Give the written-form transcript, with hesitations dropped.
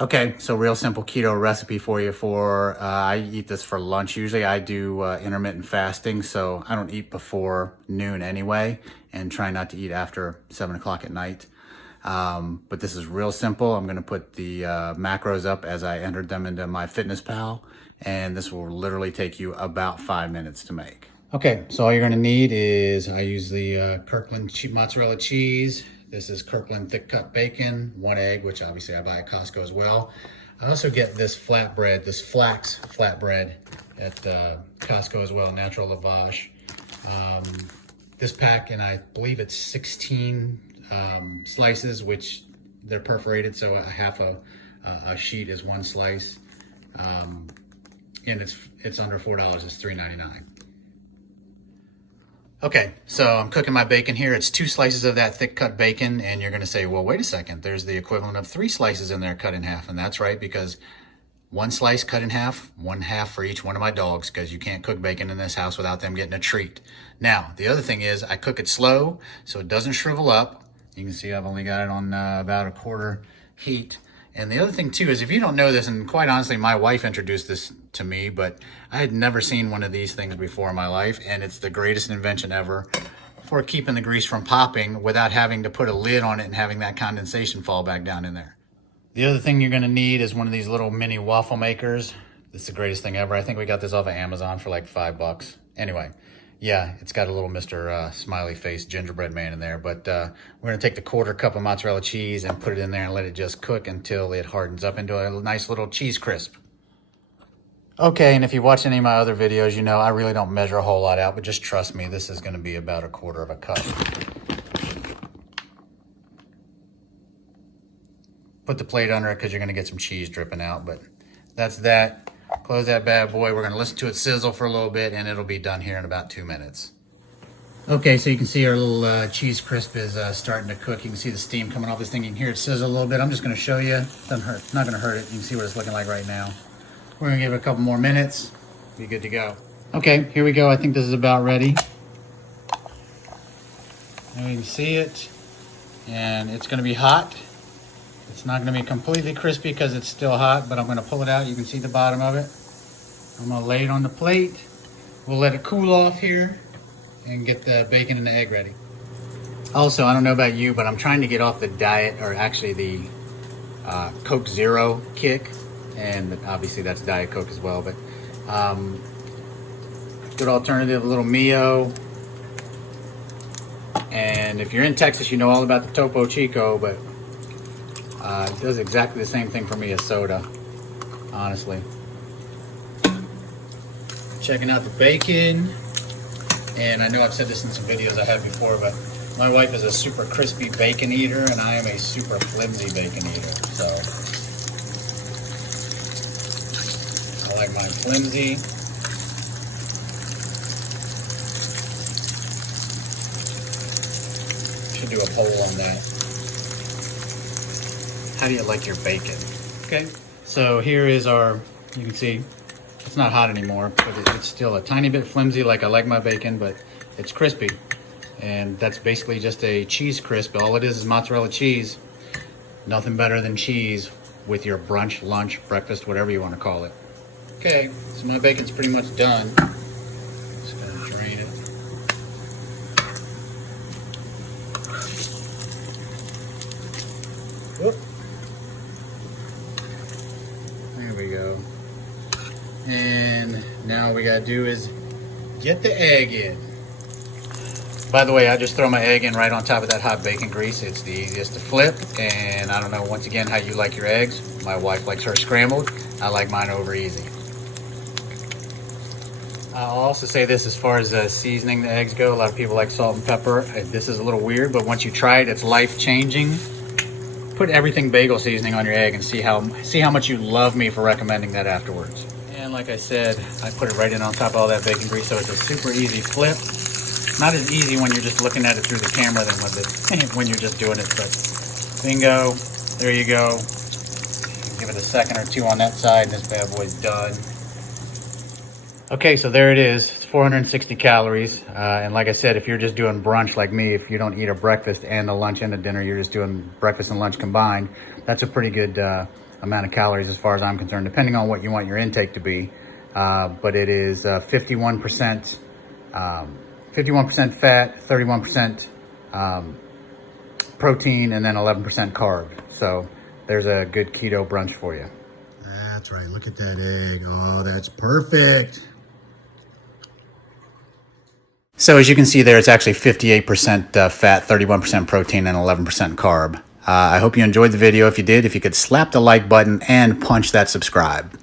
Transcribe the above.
Okay, so real simple keto recipe for you I eat this for lunch. Usually I do intermittent fasting, so I don't eat before noon anyway, and try not to eat after 7 o'clock at night. But this is real simple. I'm gonna put the macros up as I entered them into my Fitness Pal, and this will literally take you about 5 minutes to make. Okay, so all you're gonna need is, I use the Kirkland mozzarella cheese. This is Kirkland thick cut bacon, 1 egg, which obviously I buy at Costco as well. I also get this flatbread, this flax flatbread at Costco as well, natural lavage. This pack, and I believe it's 16 slices, which they're perforated, so a half a sheet is 1 slice. And it's under $4, it's $3.99. Okay, so I'm cooking my bacon here. It's 2 slices of that thick cut bacon, and you're gonna say, well, wait a second, there's the equivalent of 3 slices in there cut in half. And that's right, because 1 slice cut in half, 1/2 for each one of my dogs, because you can't cook bacon in this house without them getting a treat. Now, the other thing is I cook it slow so it doesn't shrivel up. You can see I've only got it on about a quarter heat. And the other thing too is, if you don't know this, and quite honestly, my wife introduced this to me, but I had never seen one of these things before in my life, and it's the greatest invention ever for keeping the grease from popping without having to put a lid on it and having that condensation fall back down in there. The other thing you're gonna need is one of these little mini waffle makers. This is the greatest thing ever. I think we got this off of Amazon for like $5. Anyway, yeah, it's got a little Mr. Smiley Face gingerbread man in there, but we're gonna take the 1/4 cup of mozzarella cheese and put it in there and let it just cook until it hardens up into a nice little cheese crisp. Okay, and if you watch any of my other videos, you know I really don't measure a whole lot out, but just trust me, this is gonna be about a 1/4 of a cup. Put the plate under it because you're gonna get some cheese dripping out, but that's that. Close that bad boy. We're gonna listen to it sizzle for a little bit, and it'll be done here in about 2 minutes. Okay, so you can see our little cheese crisp is starting to cook. You can see the steam coming off this thing. You can hear it sizzle a little bit. I'm just gonna show you. Doesn't hurt. Not gonna hurt it. You can see what it's looking like right now. We're gonna give it a couple more minutes. Be good to go. Okay, here we go. I think this is about ready. And you can see it, and it's gonna be hot. It's not gonna be completely crispy because it's still hot, but I'm gonna pull it out. You can see the bottom of it. I'm gonna lay it on the plate. We'll let it cool off here and get the bacon and the egg ready. Also, I don't know about you, but I'm trying to get off the diet, or actually the Coke Zero kick. And obviously that's Diet Coke as well, but good alternative, a little Mio. And if you're in Texas, you know all about the Topo Chico, but it does exactly the same thing for me as soda, honestly. Checking out the bacon, and I know I've said this in some videos I had before, but my wife is a super crispy bacon eater, and I am a super flimsy bacon eater, so I like mine flimsy. Should do a poll on that. How do you like your bacon? Okay, so here is our, you can see it's not hot anymore, but it's still a tiny bit flimsy like I like my bacon, but it's crispy. And that's basically just a cheese crisp. All it is mozzarella cheese. Nothing better than cheese with your brunch, lunch, breakfast, whatever you want to call it. Okay, so my bacon's pretty much done. Just gonna drain it. Whoop. There we go. And now all we gotta do is get the egg in. By the way, I just throw my egg in right on top of that hot bacon grease. It's the easiest to flip, and I don't know, once again, how you like your eggs. My wife likes hers scrambled. I like mine over easy. I'll also say this as far as seasoning the eggs go. A lot of people like salt and pepper. This is a little weird, but once you try it, it's life-changing. Put everything bagel seasoning on your egg and see how much you love me for recommending that afterwards. And like I said, I put it right in on top of all that bacon grease, so it's a super easy flip. Not as easy when you're just looking at it through the camera than when you're just doing it, but bingo, there you go. Give it a second or two on that side, and this bad boy's done. Okay, so there it is. It's 460 calories. And like I said, if you're just doing brunch like me, if you don't eat a breakfast and a lunch and a dinner, you're just doing breakfast and lunch combined, that's a pretty good amount of calories as far as I'm concerned, depending on what you want your intake to be. But it is 51% fat, 31% protein, and then 11% carb. So there's a good keto brunch for you. That's right. Look at that egg. Oh, that's perfect. So as you can see there, it's actually 58% fat, 31% protein, and 11% carb. I hope you enjoyed the video. If you did, if you could slap the like button and punch that subscribe.